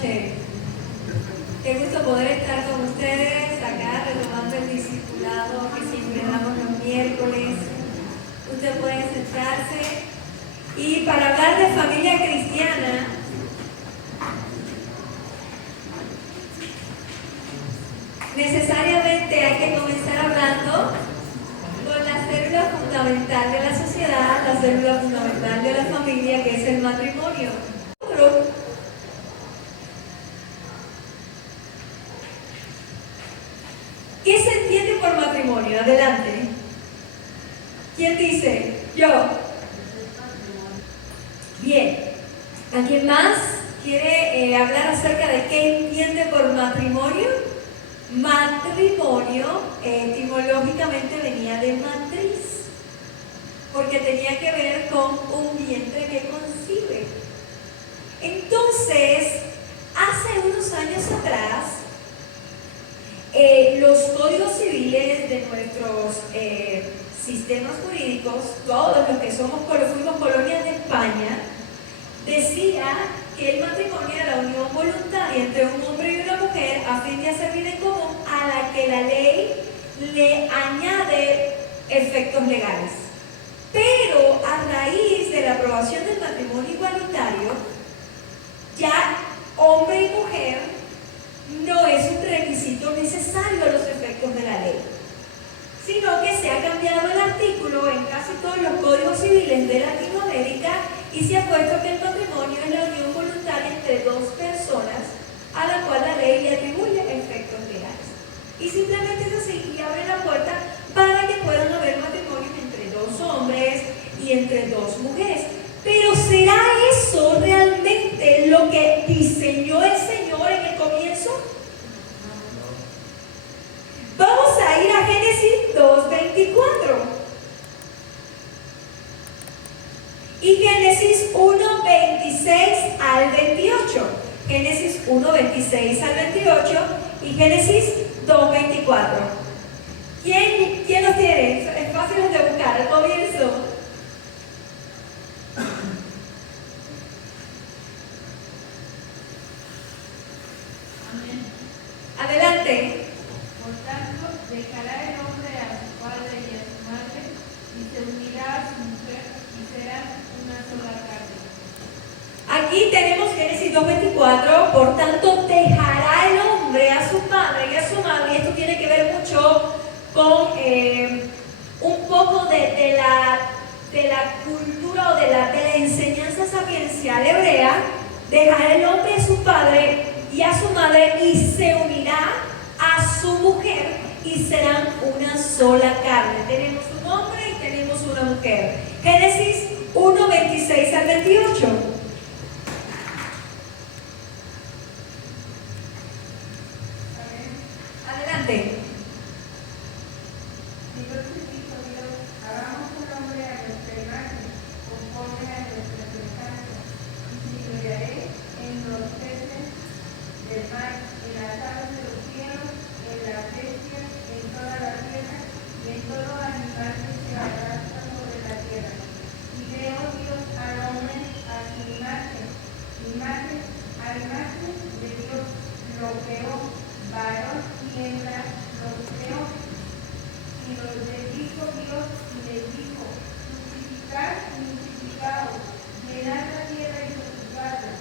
noche. Qué gusto poder estar con ustedes acá retomando el discipulado que siempre damos los miércoles. Usted puede sentarse. Y para hablar de familia cristiana, necesariamente hay que comenzar hablando con la célula fundamental de la sociedad, la célula fundamental de la familia, que es el matrimonio. ¿Qué se entiende por matrimonio? Adelante. ¿Quién dice? Yo. Bien. ¿Alguien más quiere hablar acerca de qué entiende por matrimonio? Matrimonio etimológicamente venía de matriz, porque tenía que ver con un vientre que concibe. Entonces, hace unos años atrás, los códigos civiles de nuestros sistemas jurídicos, todos los que fuimos colonias de España, decía que el matrimonio era la unión voluntaria entre un hombre y una mujer a fin de hacer vida en común, a la que la ley le añade efectos legales. Pero a raíz de la aprobación del matrimonio igualitario, ya hombre y mujer no es un requisito necesario a los efectos de la ley, sino que se ha cambiado el artículo en casi todos los códigos civiles de Latinoamérica y se ha puesto que el matrimonio es la unión voluntaria entre dos personas a la cual la ley le atribuye efectos legales. Y simplemente es así, y abre la puerta para que puedan haber matrimonios entre dos hombres y entre dos mujeres. Pero ¿será eso realmente lo que diseñó el Señor en el comienzo? Vamos a ir a Génesis 2:24 y Génesis 1:26 al 28. Génesis 1:26 al 28 y Génesis 2:24. ¿Quién los tiene? Es fácil de buscar al comienzo. Adelante. Por tanto, dejará el hombre a su padre y a su madre, y se unirá a su mujer, y serán una sola carne. Aquí tenemos Génesis 2:24, por tanto dejará el hombre a su padre y a su madre, y esto tiene que ver mucho con un poco de la cultura o de la enseñanza sapiencial hebrea. Dejará el hombre a su padre y a su madre y se unirá a su mujer y serán una sola carne. Tenemos un hombre y tenemos una mujer. Génesis 1:26 al 28. Adelante. Entonces dijo Dios: hagamos un hombre a nuestra imagen, conforme a nuestra semejanza, y señorearé en los peces del mar, en las aves de los cielos, en las bestias, en toda la tierra, y en todo animal que se arrastra sobre la tierra. Y creó Dios al hombre a su imagen, a imagen de Dios lo creó, varón y hembra los creó. Y los bendijo Dios y les dijo: fructificad y multiplicaos, llenad la tierra y sojuzgadla,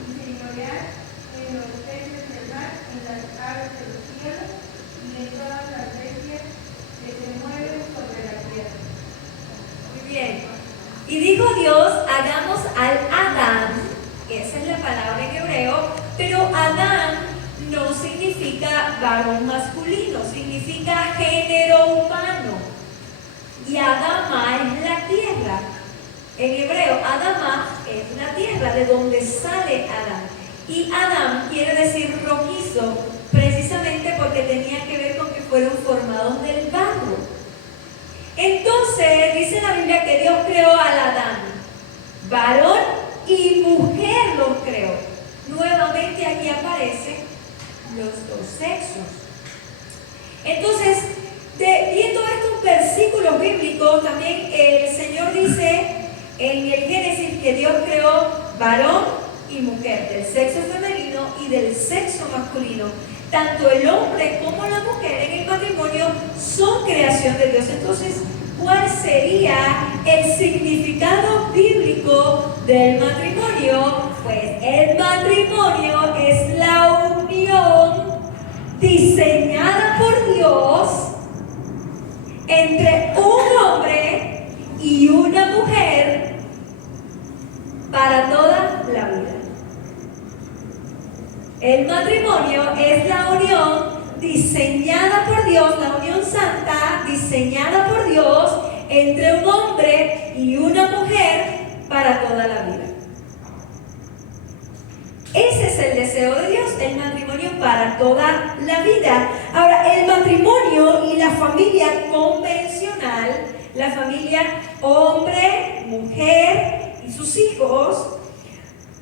y señoread en los peces del mar, en las aves de los cielos, y en todas las bestias que se mueven sobre la tierra. Muy bien. Y dijo Dios: hagamos al Adán, esa es la palabra en hebreo, pero Adán no significa varón masculino, significa género humano. Y Adama es la tierra. En hebreo, Adama es la tierra de donde sale Adán. Y Adán quiere decir rojizo, precisamente porque tenía que ver con que fueron formados del barro. Entonces, dice la Biblia que Dios creó al Adán, varón y mujer los creó. Nuevamente aquí aparecen los dos sexos. Entonces, viendo estos versículos bíblicos, también el Señor dice en el Génesis que Dios creó varón y mujer, del sexo femenino y del sexo masculino. Tanto el hombre como la mujer en el matrimonio son creación de Dios. Entonces, ¿cuál sería el significado bíblico del matrimonio? Pues el matrimonio es la unión diseñada por Dios entre un hombre y una mujer para toda la vida. El matrimonio es la unión diseñada por Dios, la unión santa diseñada por Dios entre un hombre y una mujer para toda la vida. Ese es el deseo de Dios, el matrimonio para toda la vida. Ahora, el matrimonio y la familia convencional, la familia hombre, mujer y sus hijos,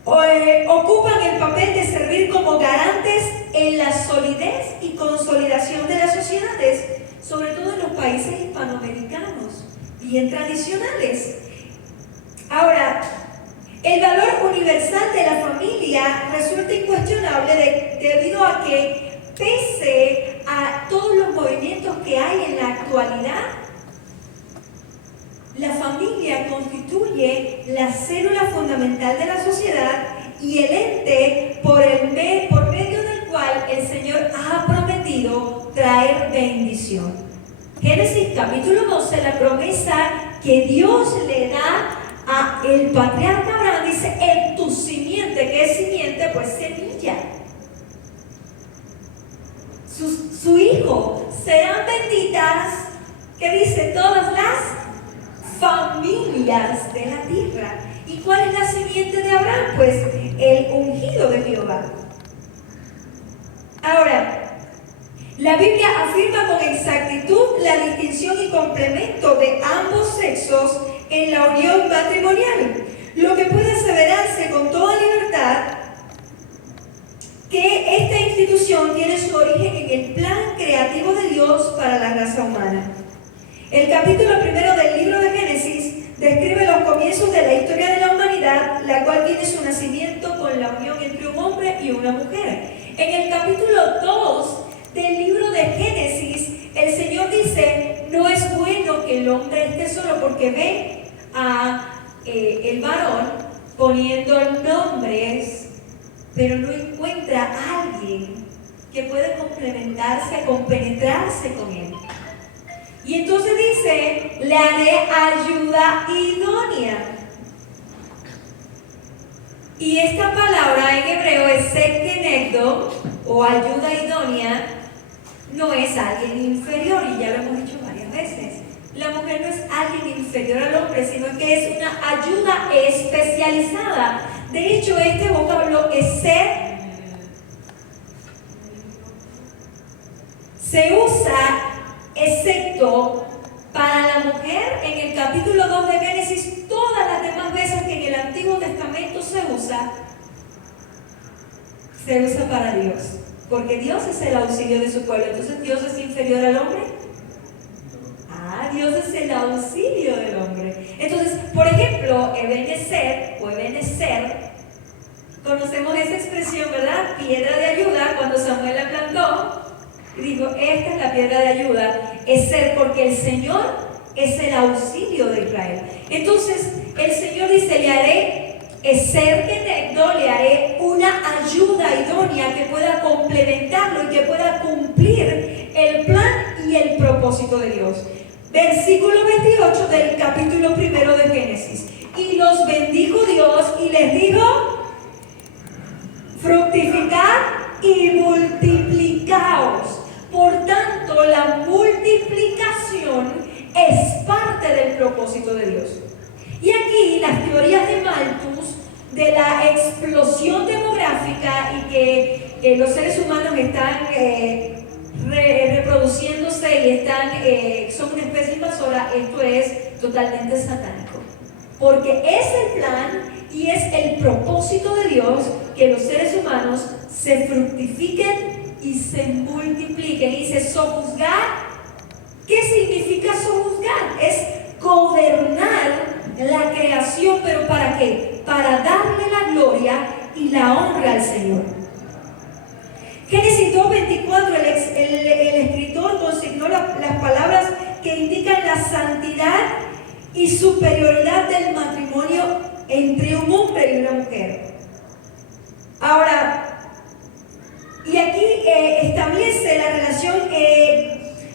ocupan el papel de servir como garantes en la solidez y consolidación de las sociedades, sobre todo en los países hispanoamericanos, bien tradicionales. Ahora, el valor universal de la familia resulta incuestionable debido a que, pese a todos los movimientos que hay en la actualidad, la familia constituye la célula fundamental de la sociedad y el ente por medio del cual el Señor ha prometido traer bendición. Génesis capítulo 12, la promesa que Dios le da al patriarca Abraham, dice: en tu simiente. ¿Qué es simiente? Pues semilla. Su hijo serán benditas, ¿qué dice? Todas las familias de la tierra. ¿Y cuál es la simiente de Abraham? Pues el ungido de Jehová. Ahora, la Biblia afirma con exactitud la distinción y complemento de ambos sexos en la unión matrimonial, lo que puede aseverarse con toda libertad que esta institución tiene su origen en el plan creativo de Dios para la raza humana. El capítulo 1 del libro de Génesis describe los comienzos de la historia de la humanidad, la cual tiene su nacimiento con la unión entre un hombre y una mujer. En el capítulo 2 del libro de Génesis, el Señor dice: no es bueno que el hombre esté solo, porque ve a el varón poniendo nombres, pero no encuentra a alguien que pueda complementarse, compenetrarse con él. Y entonces dice: le haré ayuda idónea. Y esta palabra en hebreo es sekenegdo, o ayuda idónea. No es alguien inferior, y ya lo hemos dicho varias veces. La mujer no es alguien inferior al hombre, sino que es una ayuda especializada. De hecho, este vocablo eser se usa excepto para la mujer en el capítulo 2 de Génesis. Todas las demás veces que en el Antiguo Testamento se usa para Dios, porque Dios es el auxilio de su pueblo. Entonces, ¿Dios es inferior al hombre? Dios es el auxilio del hombre. Entonces, por ejemplo, Ebenezer o Ebenezer, conocemos esa expresión, ¿verdad? Piedra de ayuda. Cuando Samuel la plantó y dijo: esta es la piedra de ayuda, es ser, porque el Señor es el auxilio de Israel. Entonces, el Señor dice: le haré ser kenegdo, le haré una ayuda idónea que pueda complementarlo y que pueda cumplir el plan y el propósito de Dios. Versículo 28 del capítulo 1 de Génesis: y los bendijo Dios y les dijo: fructificad y multiplicaos. Por tanto, la multiplicación es parte del propósito de Dios. Y aquí las teorías de Malthus de la explosión demográfica y que los seres humanos están reproduciéndose y son una especie invasora, esto es totalmente satánico. Porque es el plan y es el propósito de Dios que los seres humanos se fructifiquen y se multipliquen. Y dice sojuzgar. ¿Qué significa sojuzgar? Es gobernar la creación, pero ¿para qué? Para darle la gloria y y la honra al Señor. Génesis 2:24, el escritor consignó las palabras que indican la santidad y superioridad del matrimonio entre un hombre y una mujer. Ahora, y aquí establece la relación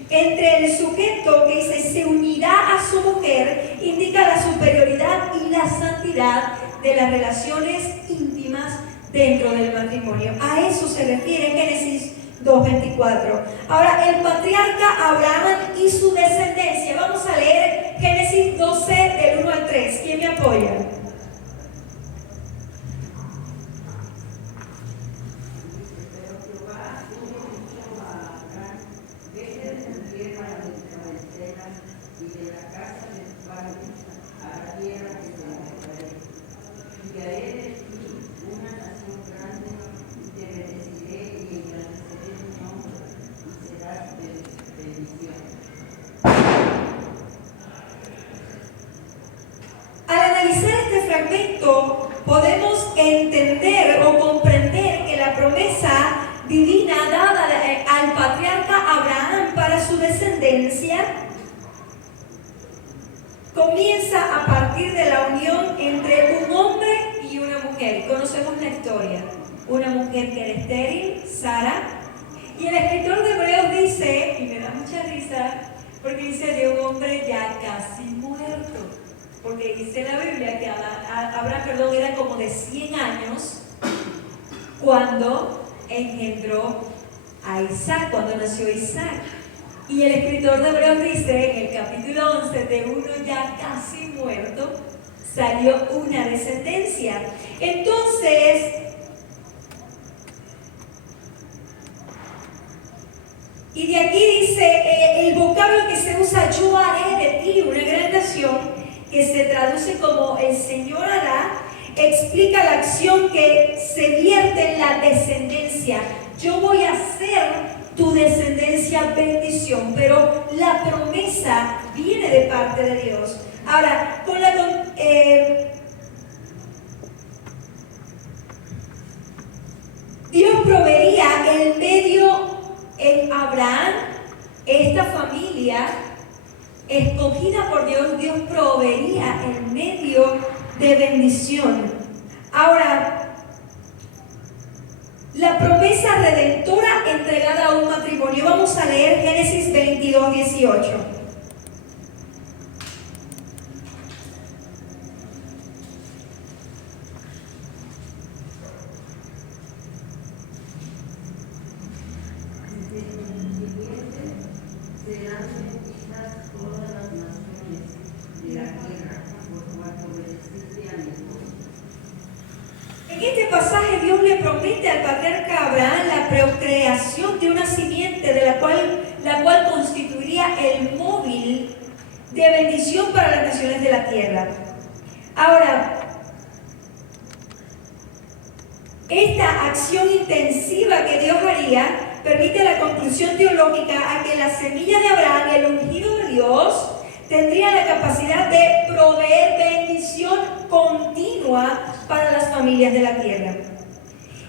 entre el sujeto que dice se unirá a su mujer, indica la superioridad y la santidad de las relaciones íntimas dentro del matrimonio. A eso se refiere Génesis 2:24. Ahora, el patriarca Abraham y su descendencia. Vamos a leer Génesis 12 del 1 al 3. ¿Quién me apoya? Al analizar este fragmento, podemos entender o comprender que la promesa divina dada al patriarca Abraham para su descendencia comienza a partir de la unión entre un hombre y una mujer. Conocemos la historia. Una mujer que era estéril, Sara, y el escritor de Hebreos dice, y me da mucha risa, porque dice de un hombre ya casi muerto. Porque dice la Biblia que Abraham era como de 100 años cuando engendró a Isaac, cuando nació Isaac. Y el escritor de Hebreos dice en el capítulo 11, de uno ya casi muerto, salió una descendencia. Entonces, y de aquí dice el vocablo que se usa, yo haré de ti una gran nación, que se traduce como el Señor hará, explica la acción que se vierte en la descendencia. Yo voy a hacer tu descendencia bendición, pero la promesa viene de parte de Dios. Ahora, Dios proveería el medio en Abraham, esta familia escogida por Dios, Dios proveería el medio de bendición. Ahora, la promesa redentora entregada a un matrimonio. Vamos a leer Génesis 22:18. En este pasaje Dios le promete al patriarca Abraham la procreación de una simiente de la cual constituiría el móvil de bendición para las naciones de la tierra. Ahora, esta acción intensiva que Dios haría permite la conclusión teológica a que la semilla de Abraham, el ungido de Dios, tendría la capacidad de proveer bendición continua para las familias de la tierra.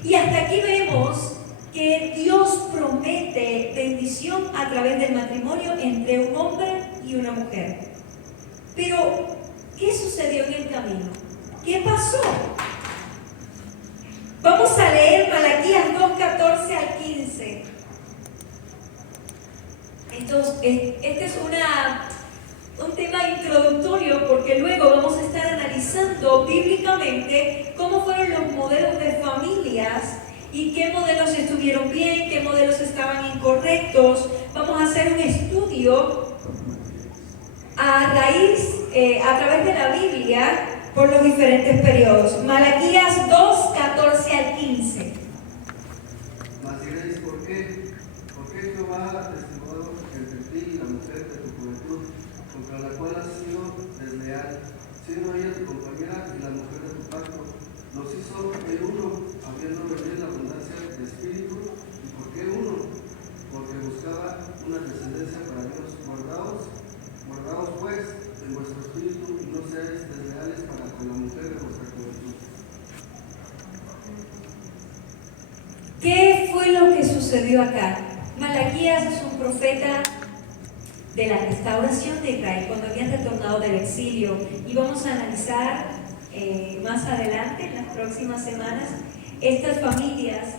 Y hasta aquí vemos que Dios promete bendición a través del matrimonio entre un hombre y una mujer. Pero, ¿qué sucedió en el camino? ¿Qué pasó? Vamos a leer Malaquías 2:14 al 15. Este es un tema introductorio, porque luego vamos a estar analizando bíblicamente cómo fueron los modelos de familias y qué modelos estuvieron bien, qué modelos estaban incorrectos. Vamos a hacer un estudio a través de la Biblia por los diferentes periodos. Malaquías 2:14 al 15. Mas diréis, ¿por qué? ¿Por qué Jehová ha testimoniado entre ti y la mujer de tu juventud, contra la cual has sido desleal, siendo ella tu compañera y la mujer de tu pacto? Los hizo el uno, habiendo venido la abundancia de espíritu. ¿Y por qué uno? Porque buscaba una descendencia para Dios. Guardaos pues en vuestro espíritu y no seáis desleales para con la mujer de vuestra juventud. fue lo que sucedió acá? Malaquías es un profeta de la restauración de Israel, cuando habían retornado del exilio. Y vamos a analizar más adelante, en las próximas semanas, estas familias.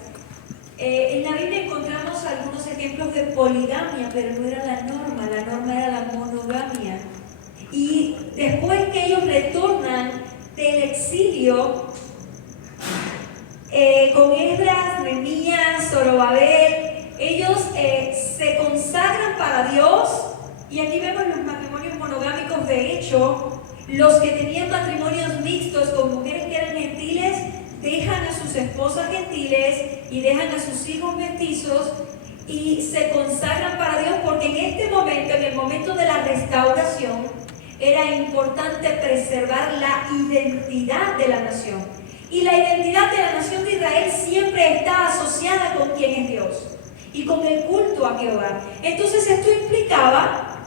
En la Biblia encontramos algunos ejemplos de poligamia, pero no era la norma era la monogamia. Y después que ellos retornan del exilio, con Esdras, Nehemías, Zorobabel, ellos se consagran para Dios. Y aquí vemos los matrimonios monogámicos. De hecho, los que tenían matrimonios mixtos con mujeres que eran gentiles, dejan a sus esposas gentiles y dejan a sus hijos mestizos y se consagran para Dios, porque en este momento, en el momento de la restauración, era importante preservar la identidad de la nación. Y la identidad de la nación de Israel siempre está asociada con quién es Dios y con el culto a Jehová. Entonces esto implicaba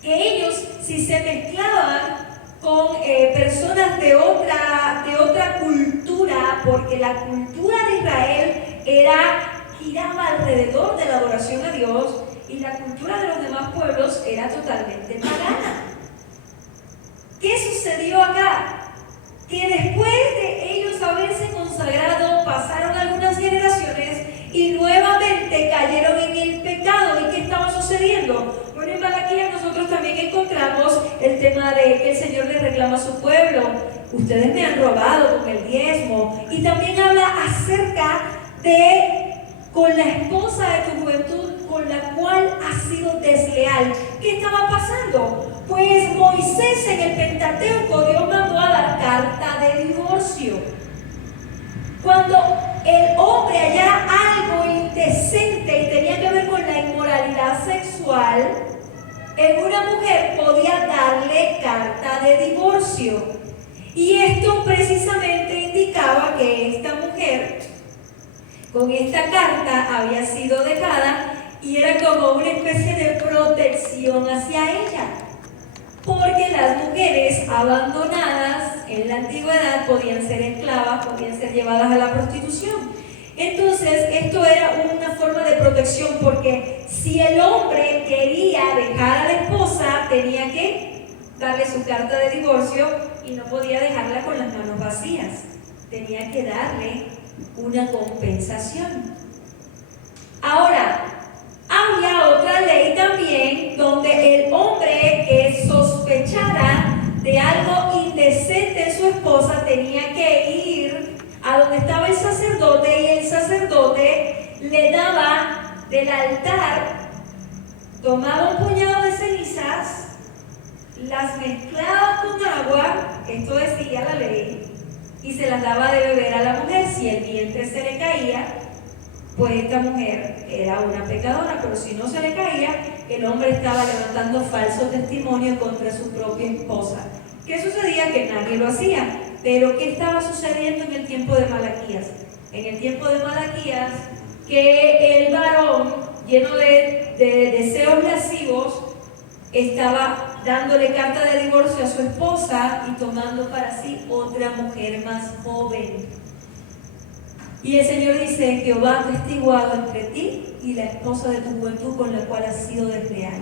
que ellos, si se mezclaban con personas de otra cultura, porque la cultura de Israel giraba alrededor de la adoración a Dios, y la cultura de los demás pueblos era totalmente pagana. ¿Qué sucedió acá? Que después de ellos haberse consagrado, pasaron algunas generaciones y nuevamente cayeron en el pecado. ¿Y qué estaba sucediendo? Bueno, en Malaquías nosotros también encontramos el tema de que el Señor le reclama a su pueblo: ustedes me han robado con el diezmo. Y también habla acerca de con la esposa de tu juventud, con la cual has sido desleal. ¿Qué estaba pasando? Pues Moisés, en el Pentateuco, Dios mandó a dar carta de divorcio. Cuando el hombre hallara algo indecente y tenía que ver con la inmoralidad sexual, en una mujer podía darle carta de divorcio. Y esto precisamente indicaba que esta mujer, con esta carta, había sido dejada, y era como una especie de protección hacia ella. Porque las mujeres abandonadas en la antigüedad podían ser esclavas, podían ser llevadas a la prostitución. Entonces, esto era una forma de protección, porque si el hombre quería dejar a la esposa, tenía que darle su carta de divorcio y no podía dejarla con las manos vacías. Tenía que darle una compensación. Ahora, había otra ley también donde el hombre que sospechara de algo indecente en su esposa tenía que ir a donde estaba el sacerdote, y el sacerdote le daba del altar, tomaba un puñado de cenizas, las mezclaba con agua, esto decía la ley, y se las daba de beber a la mujer. Si el vientre se le caía, pues esta mujer era una pecadora, pero si no se le caía, el hombre estaba levantando falso testimonio contra su propia esposa. ¿Qué sucedía? Que nadie lo hacía. Pero ¿qué estaba sucediendo en el tiempo de Malaquías? En el tiempo de Malaquías, que el varón, lleno de deseos lascivos, estaba dándole carta de divorcio a su esposa y tomando para sí otra mujer más joven. Y el Señor dice: Jehová ha testiguado entre ti y la esposa de tu juventud, con la cual has sido desleal.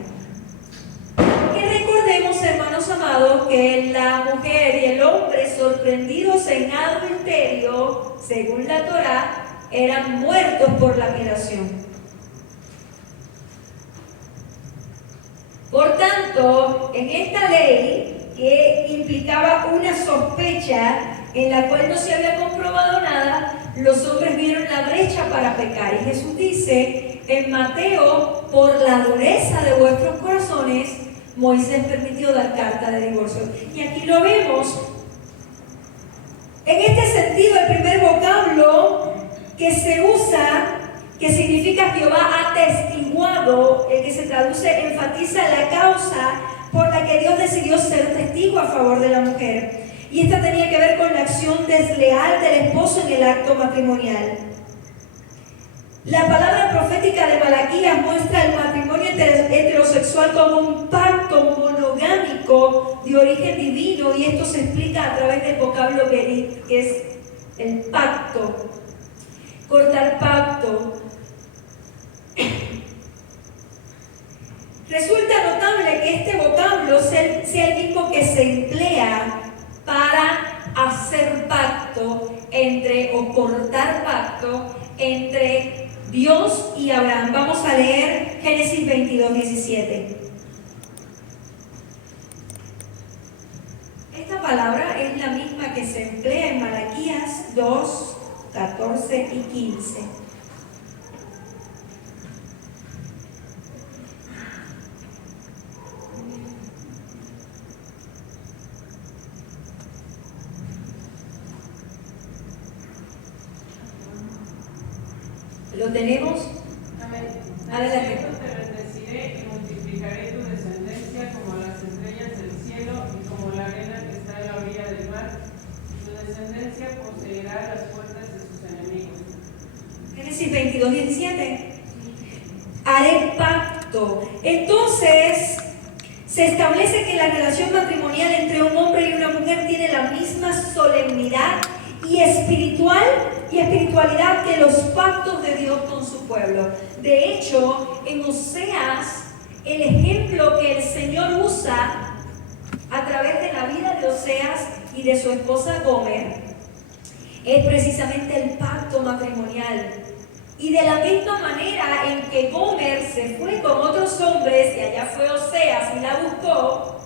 Que recordemos, hermanos amados, que la mujer y el hombre sorprendidos en adulterio, según la Torá, eran muertos por la violación. Por tanto, en esta ley, que implicaba una sospecha en la cual no se había comprobado nada, los hombres vieron la brecha para pecar. Y Jesús dice en Mateo: por la dureza de vuestros corazones, Moisés permitió dar carta de divorcio. Y aquí lo vemos. En este sentido, el primer vocablo que se usa, que significa Jehová ha testiguado, el que se traduce, enfatiza la causa por la que Dios decidió ser testigo a favor de la mujer. Y esta tenía que ver con la acción desleal del esposo en el acto matrimonial. La palabra profética de Malaquías muestra el matrimonio heterosexual como un pacto monogámico de origen divino, y esto se explica a través del vocablo berit, que es el pacto, cortar pacto. o cortar pacto entre Dios y Abraham. Vamos a leer Génesis 22:17. Esta palabra es la misma que se emplea en Malaquías 2:14 y 15. ¿Lo tenemos? Amén. Adelante. Por cierto, te bendeciré y multiplicaré tu descendencia como las estrellas del cielo y como la arena que está en la orilla del mar. Tu descendencia poseerá las puertas de sus enemigos. Génesis 22:17. Haré pacto. Entonces, se establece que la relación matrimonial entre un hombre y una mujer tiene la misma solemnidad y espiritualidad que los pactos de Dios con su pueblo. De hecho, en Oseas, el ejemplo que el Señor usa a través de la vida de Oseas y de su esposa Gomer es precisamente el pacto matrimonial. Y de la misma manera en que Gomer se fue con otros hombres y allá fue Oseas y la buscó,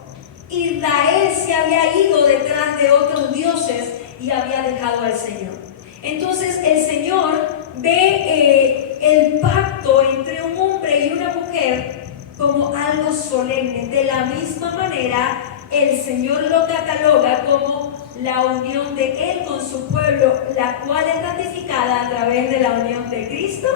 Israel se había ido detrás de otros dioses y había dejado al Señor. Entonces el Señor ve el pacto entre un hombre y una mujer como algo solemne. De la misma manera, el Señor lo cataloga como la unión de Él con su pueblo, la cual es ratificada a través de la unión de Cristo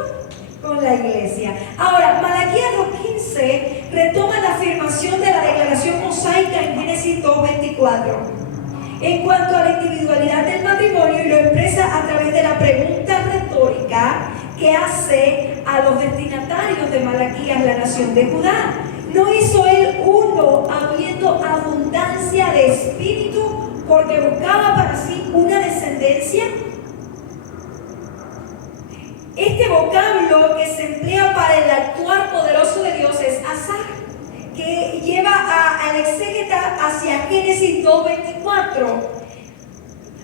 con la iglesia. Ahora, Malaquías 2:15 retoma la afirmación de la declaración mosaica en Génesis 2:24. En cuanto a la individualidad del matrimonio, y lo expresa a través de la pregunta retórica que hace a los destinatarios de Malaquías, la nación de Judá. ¿No hizo él uno habiendo abundancia de espíritu porque buscaba para sí una descendencia? Este vocablo que se emplea para el actuar poderoso de Dios es asar, que lleva al exégeta hacia Génesis 2:24,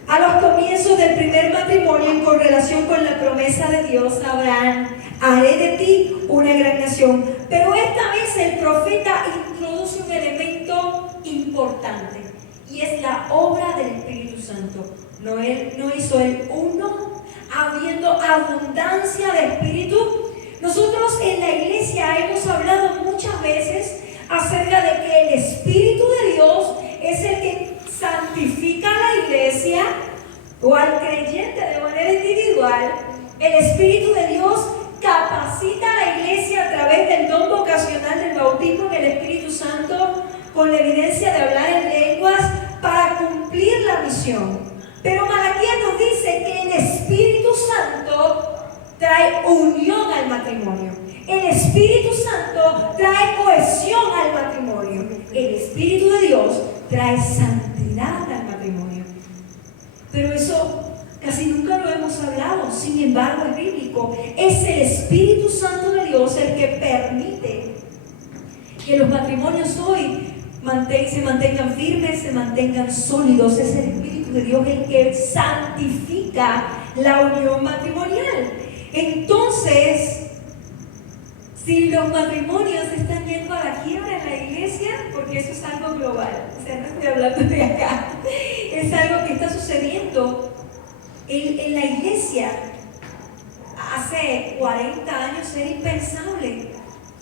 a los comienzos del primer matrimonio en correlación con la promesa de Dios a Abraham: haré de ti una gran nación. Pero esta vez el profeta introduce un elemento importante y es la obra del Espíritu Santo. No hizo él uno habiendo abundancia de espíritu. Nosotros en la iglesia hemos hablado muchas veces acerca de que el Espíritu de Dios es el que santifica a la iglesia o al creyente de manera individual. El Espíritu de Dios capacita a la iglesia a través del don vocacional del bautismo en el Espíritu Santo, con la evidencia de hablar en lenguas, para cumplir la misión. Pero Malaquías nos dice que el Espíritu Santo trae unión al matrimonio. El Espíritu Santo trae cohesión al matrimonio. El Espíritu de Dios trae santidad al matrimonio. Pero eso casi nunca lo hemos hablado, sin embargo es bíblico. Es el Espíritu Santo de Dios el que permite que los matrimonios hoy se mantengan firmes, se mantengan sólidos. Es el Espíritu de Dios el que santifica la unión matrimonial. Entonces, si los matrimonios están yendo a la quiebra en la iglesia, porque eso es algo global, o sea, no estoy hablando de acá, es algo que está sucediendo en la iglesia. Hace 40 años era impensable.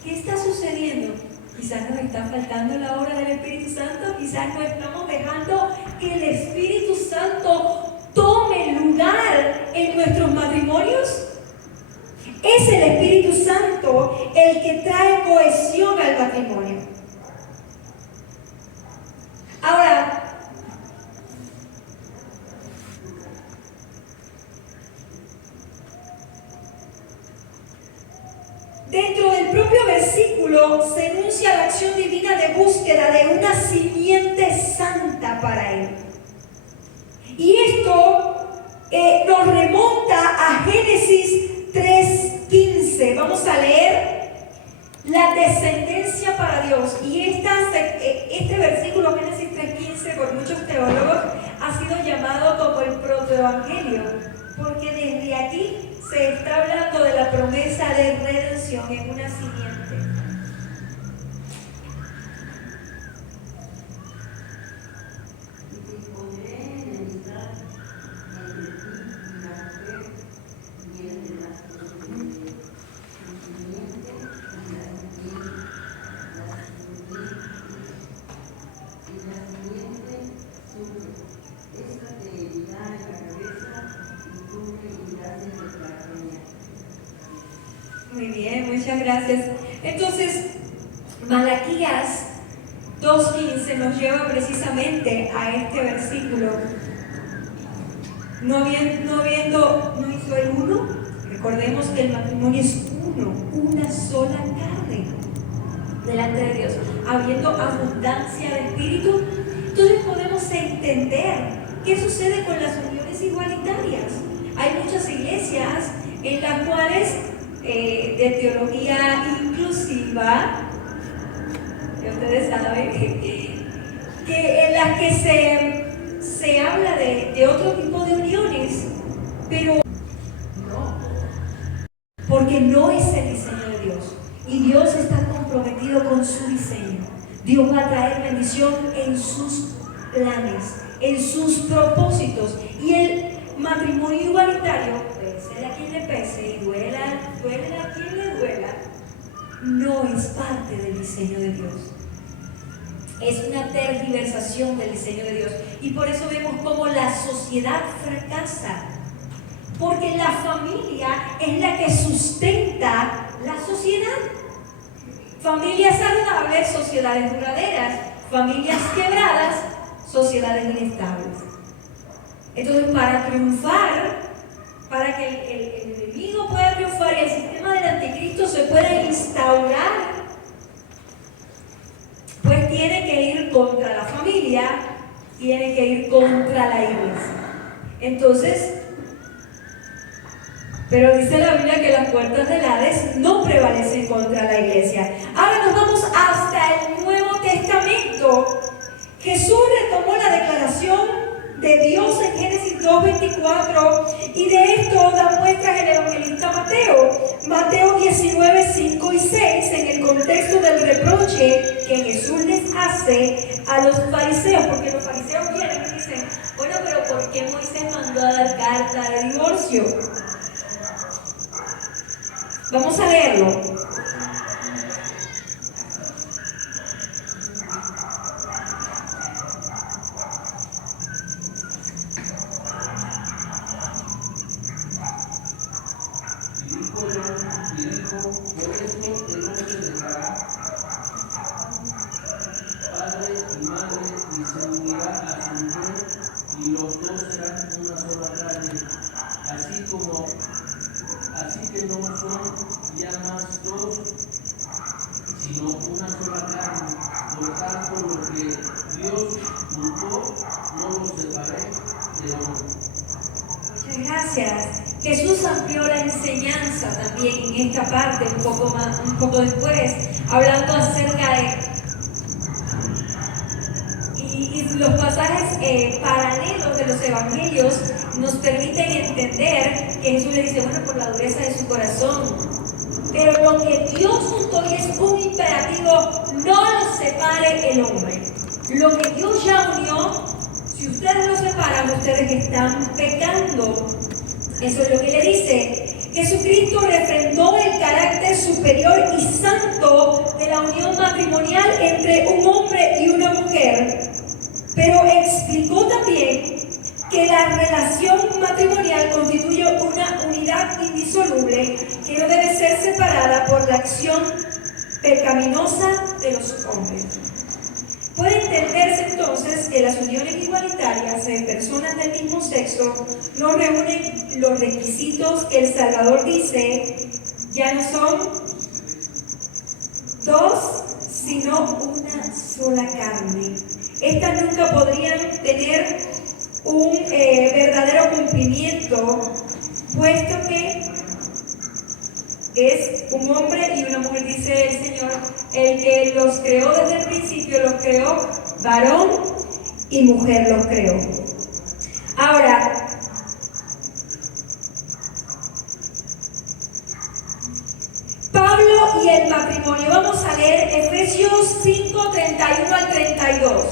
¿Qué está sucediendo? Quizás nos está faltando la obra del Espíritu Santo, quizás no estamos dejando que el Espíritu Santo tome lugar en nuestros matrimonios. Es el Espíritu Santo el que trae cohesión al matrimonio. Ahora, dentro del propio versículo se enuncia la acción divina de búsqueda de una simiente santa para él. Y esto nos remonta a Génesis 3:15. Vamos a leer la descendencia para Dios. Y este versículo, Génesis 3:15, por muchos teólogos ha sido llamado como el protoevangelio, porque se está hablando de la promesa de redención en una simiente. Y pondré enemistad entre ti y la mujer, y entre la simiente y la simiente suya. Esta te herirá en la cabeza y tú me herirás en la carne. Muy bien, muchas gracias. Entonces, Malaquías 2:15 nos lleva precisamente a este versículo. No hizo el uno. Recordemos que el matrimonio es uno, una sola carne delante de Dios, habiendo abundancia de espíritu. Entonces podemos entender qué sucede con las uniones igualitarias. Hay muchas iglesias en las cuales de teología inclusiva, que ustedes saben, que en las que se habla de otro tipo de uniones, pero no, porque no es el diseño de Dios, y Dios está comprometido con su diseño. Dios va a traer bendición en sus planes, en sus propósitos, y el matrimonio igualitario, pese a quien le pese y duele a quien le duela, no es parte del diseño de Dios. Es una tergiversación del diseño de Dios, y por eso vemos cómo la sociedad fracasa, porque la familia es la que sustenta la sociedad. Familias saludables, sociedades duraderas; familias quebradas, sociedades inestables. Entonces, para triunfar, para que el enemigo pueda triunfar y el sistema del anticristo se pueda instaurar, pues tiene que ir contra la familia, tiene que ir contra la iglesia. Entonces, pero dice la Biblia que las puertas del Hades no prevalecen contra la iglesia. Ahora nos vamos hasta el Nuevo Testamento. Jesús retomó la declaración de Dios en Génesis 2:24, y de esto da muestras el evangelista Mateo. Mateo 19:5 y 6, en el contexto del reproche que Jesús les hace a los fariseos, porque los fariseos vienen y dicen: bueno, pero ¿por qué Moisés mandó a dar carta de divorcio? Vamos a leerlo. Por esto el hombre dejará padre y madre y se unirá a su mujer, y los dos serán una sola carne. Así que no son ya más dos, sino una sola carne. Por tanto, lo que Dios juntó, no lo separé del hombre. Muchas gracias. Jesús amplió la enseñanza también en esta parte un poco después, hablando acerca de y los pasajes paralelos de los evangelios nos permiten entender que Jesús le dice: bueno, por la dureza de su corazón, pero lo que Dios juntó, y es un imperativo, no lo separe el hombre. Lo que Dios ya unió, si ustedes lo separan, ustedes están pecando. Eso es lo que le dice. Jesucristo refrendó el carácter superior y santo de la unión matrimonial entre un hombre y una mujer, pero explicó también que la relación matrimonial constituye una unidad indisoluble que no debe ser separada por la acción pecaminosa de los hombres. Puede entenderse entonces que las uniones igualitarias de personas del mismo sexo no reúnen los requisitos que el Salvador dice: ya no son dos, sino una sola carne. Estas nunca podrían tener un verdadero cumplimiento, puesto que es un hombre y una mujer, dice el Señor. El que los creó desde el principio los creó, varón y mujer los creó. Ahora, y el matrimonio. Vamos a leer Efesios 5, 31 al 32.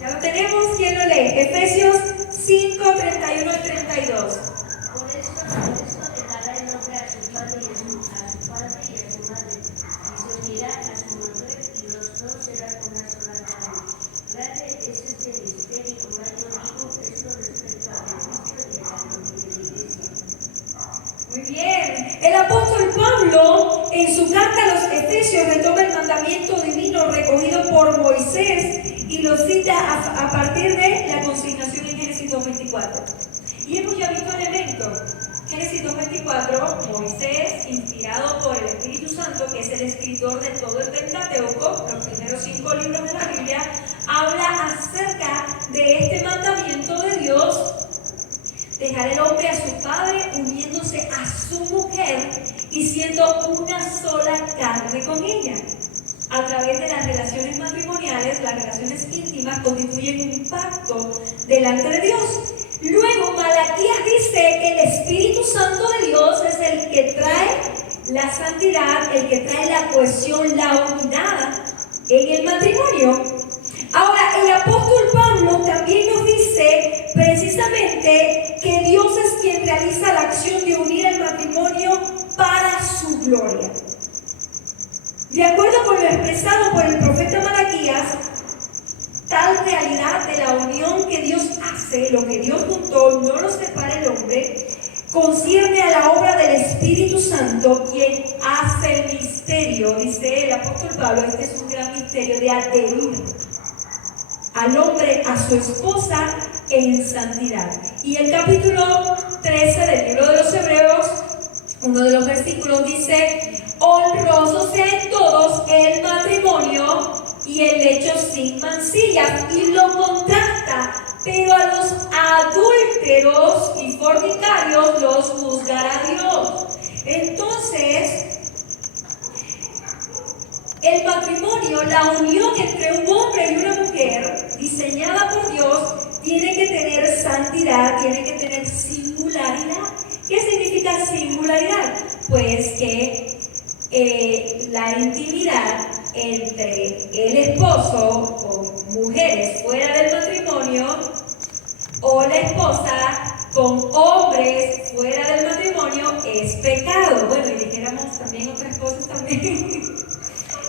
Ya lo tenemos, ¿quién lo lee? Efesios 5, 31 al 32. Por esto dejará el hombre a su padre y a su madre, y se unirá a su mujer, y los dos serán una sola carne. Grande es este misterio, yo digo esto respecto a Cristo y a la iglesia. Muy bien. El apóstol Pablo, en su carta a los Efesios, retoma el mandamiento divino recogido por Moisés y lo cita a partir de la consignación en Génesis 2:24. Y hemos ya visto elementos. Génesis 2:24, Moisés, inspirado por el Espíritu Santo, que es el escritor de todo el Pentateuco, los primeros 5 libros de la Biblia, habla acerca de este mandamiento de Dios: dejar el hombre a su padre, uniéndose a su mujer y siendo una sola carne con ella. A través de las relaciones matrimoniales, las relaciones íntimas constituyen un pacto delante de Dios. Luego, Malaquías dice que el Espíritu Santo de Dios es el que trae la santidad, el que trae la cohesión, la unidad en el matrimonio. Ahora, el apóstol Pablo también nos dice precisamente que Dios es quien realiza la acción de unir el matrimonio para su gloria. De acuerdo con lo expresado por el profeta Malaquías, tal realidad de la unión que Dios hace, lo que Dios juntó, no lo separa el hombre, concierne a la obra del Espíritu Santo, quien hace el misterio, dice el apóstol Pablo. Este es un gran misterio de adherir al hombre a su esposa en santidad. Y el capítulo 13 del libro de los Hebreos, uno de los versículos dice: honroso sea en todos el matrimonio y el lecho sin mancilla, y lo contrasta, pero a los adúlteros y fornicarios los juzgará Dios. Entonces, el matrimonio, la unión entre un hombre y una mujer, diseñada por Dios, tiene que tener santidad, tiene que tener singularidad. ¿Qué significa singularidad? Pues que la intimidad entre el esposo o mujeres fuera del matrimonio, o la esposa con hombres fuera del matrimonio, es pecado. Bueno, y dijéramos también otras cosas también.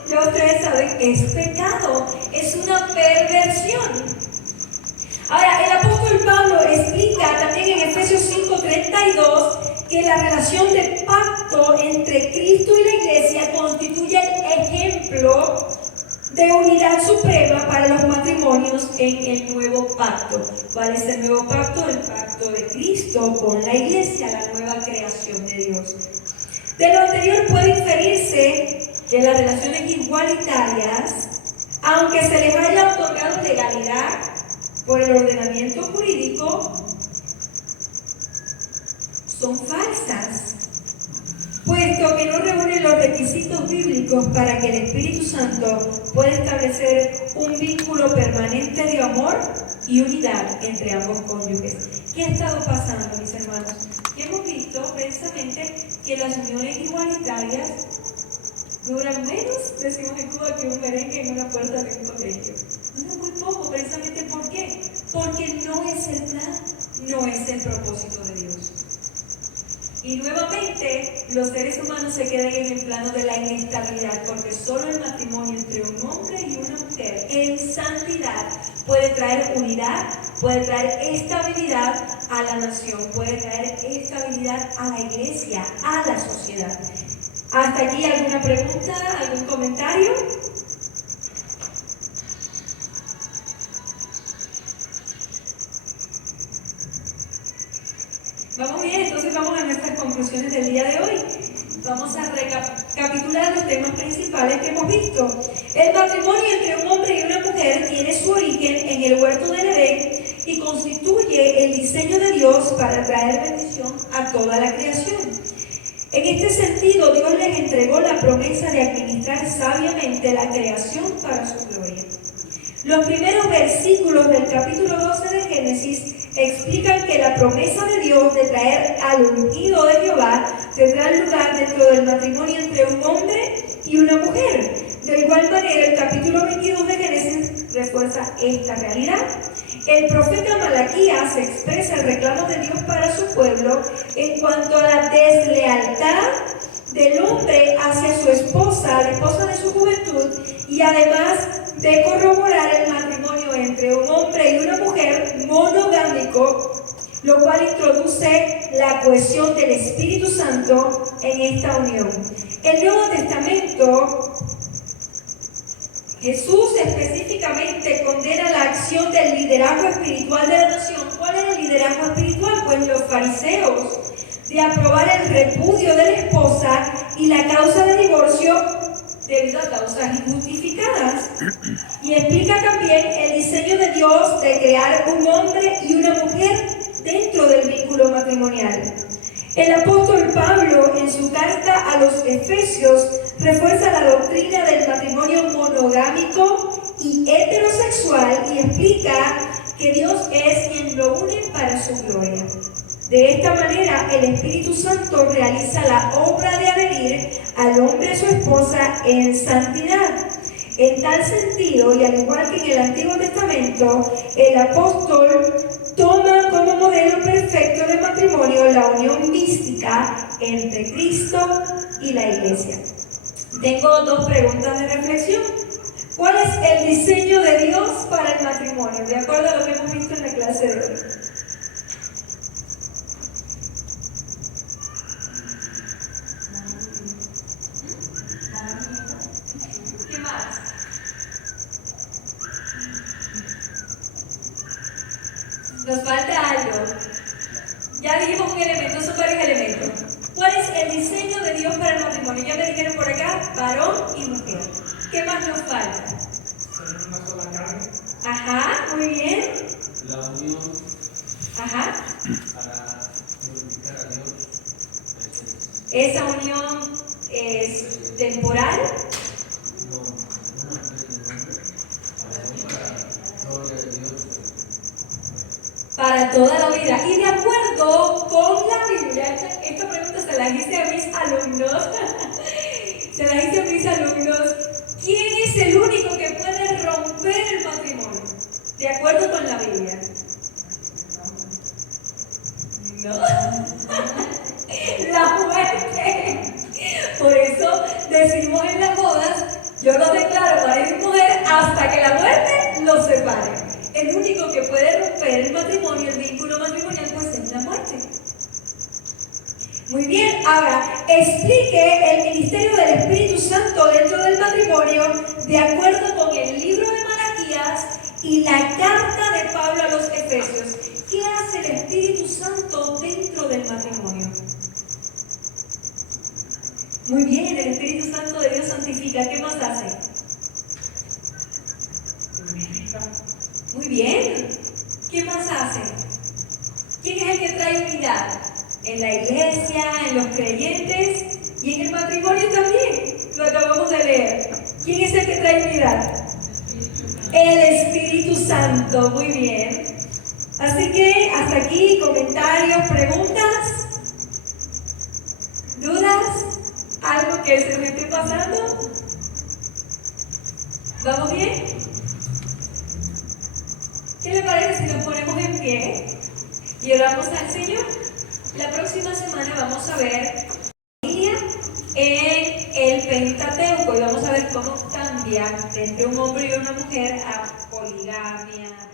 Ya ustedes saben, es pecado, es una perversión. Ahora, el apóstol Pablo explica también en Efesios 5:32 que la relación de pacto entre Cristo y la iglesia constituye el ejemplo de unidad suprema para los matrimonios en el nuevo pacto. ¿Cuál es el nuevo pacto? El pacto de Cristo con la iglesia, la nueva creación de Dios. De lo anterior puede inferirse que las relaciones igualitarias, aunque se les haya otorgado legalidad por el ordenamiento jurídico, son falsas, puesto que no reúnen los requisitos bíblicos para que el Espíritu Santo pueda establecer un vínculo permanente de amor y unidad entre ambos cónyuges. ¿Qué ha estado pasando, mis hermanos? Que hemos visto precisamente que las uniones igualitarias duran menos, decimos en Cuba, que un merengue en una puerta de un colegio. Dura muy poco, precisamente. ¿Por qué? Porque no es el plan, no es el propósito de Dios. Y nuevamente, los seres humanos se quedan en el plano de la inestabilidad, porque solo el matrimonio entre un hombre y una mujer en santidad puede traer unidad, puede traer estabilidad a la nación, puede traer estabilidad a la iglesia, a la sociedad. ¿Hasta aquí alguna pregunta, algún comentario? Vamos bien, entonces vamos a nuestras conclusiones del día de hoy. Vamos a recapitular los temas principales que hemos visto. El matrimonio entre un hombre y una mujer tiene su origen en el huerto del Edén y constituye el diseño de Dios para traer bendición a toda la creación. En este sentido, Dios les entregó la promesa de administrar sabiamente la creación para su gloria. Los primeros versículos del capítulo 12 de Génesis explican que la promesa de Dios de traer al ungido de Jehová tendrá lugar dentro del matrimonio entre un hombre y una mujer. De igual manera, el capítulo 22 de Génesis refuerza esta realidad. El profeta Malaquías expresa el reclamo de Dios para su pueblo en cuanto a la deslealtad del hombre hacia su esposa, la esposa de su juventud, y además de corroborar el matrimonio entre un hombre y una mujer monogámico, lo cual introduce la cohesión del Espíritu Santo en esta unión. El Nuevo Testamento, Jesús específicamente condena la acción del liderazgo espiritual de la nación. ¿Cuál era el liderazgo espiritual? Pues los fariseos, de aprobar el repudio de la esposa y la causa de divorcio debido a causas injustificadas. Y explica también el diseño de Dios de crear un hombre y una mujer dentro del vínculo matrimonial. El apóstol Pablo, en su carta a los Efesios, refuerza la doctrina del matrimonio monogámico y heterosexual y explica que Dios es quien lo une para su gloria. De esta manera, el Espíritu Santo realiza la obra de adherir al hombre a su esposa en santidad. En tal sentido, y al igual que en el Antiguo Testamento, el apóstol toma como modelo perfecto de matrimonio la unión mística entre Cristo y la Iglesia. Tengo dos preguntas de reflexión. ¿Cuál es el diseño de Dios para el matrimonio? De acuerdo a lo que hemos visto en la clase de hoy. ¿Qué más? Nos falta algo. Ya dijimos un elemento, son varios elementos. ¿Cuál es el diseño de Dios para el matrimonio? Ya me dijeron por acá, varón y mujer. ¿Qué más nos falta? Ser una sola carne. Ajá, muy bien. La unión Ajá. para glorificar a Dios. Esa unión es temporal. No, una vez en el hombre. Para gloria de Dios. Para toda la vida. Y de acuerdo con la Biblia, esta pregunta se la hice a mis alumnos. Se la hice a mis alumnos. ¿Quién es el único que puede romper el matrimonio? De acuerdo con la Biblia. No. La muerte. Por eso decimos en las bodas, yo los declaro marido y mujer hasta que la muerte los separe. El único que puede romper el matrimonio, el vínculo matrimonial, pues es la muerte. Muy bien, ahora explique el ministerio del Espíritu Santo dentro del matrimonio de acuerdo con el libro de Malaquías y la carta de Pablo a los Efesios. ¿Qué hace el Espíritu Santo dentro del matrimonio? Muy bien, el Espíritu Santo de Dios santifica. ¿Qué más hace? Unifica. Muy bien. ¿Qué más hace? ¿Quién es el que trae unidad? En la iglesia, en los creyentes y en el matrimonio también. Lo acabamos de leer. ¿Quién es el que trae unidad? El Espíritu Santo. Muy bien. Así que hasta aquí comentarios, preguntas, dudas, algo que se me esté pasando. ¿Vamos bien? ¿Qué le parece si nos ponemos en pie y oramos al Señor? La próxima semana vamos a ver familia en el Pentateuco y vamos a ver cómo cambia de entre un hombre y una mujer a poligamia.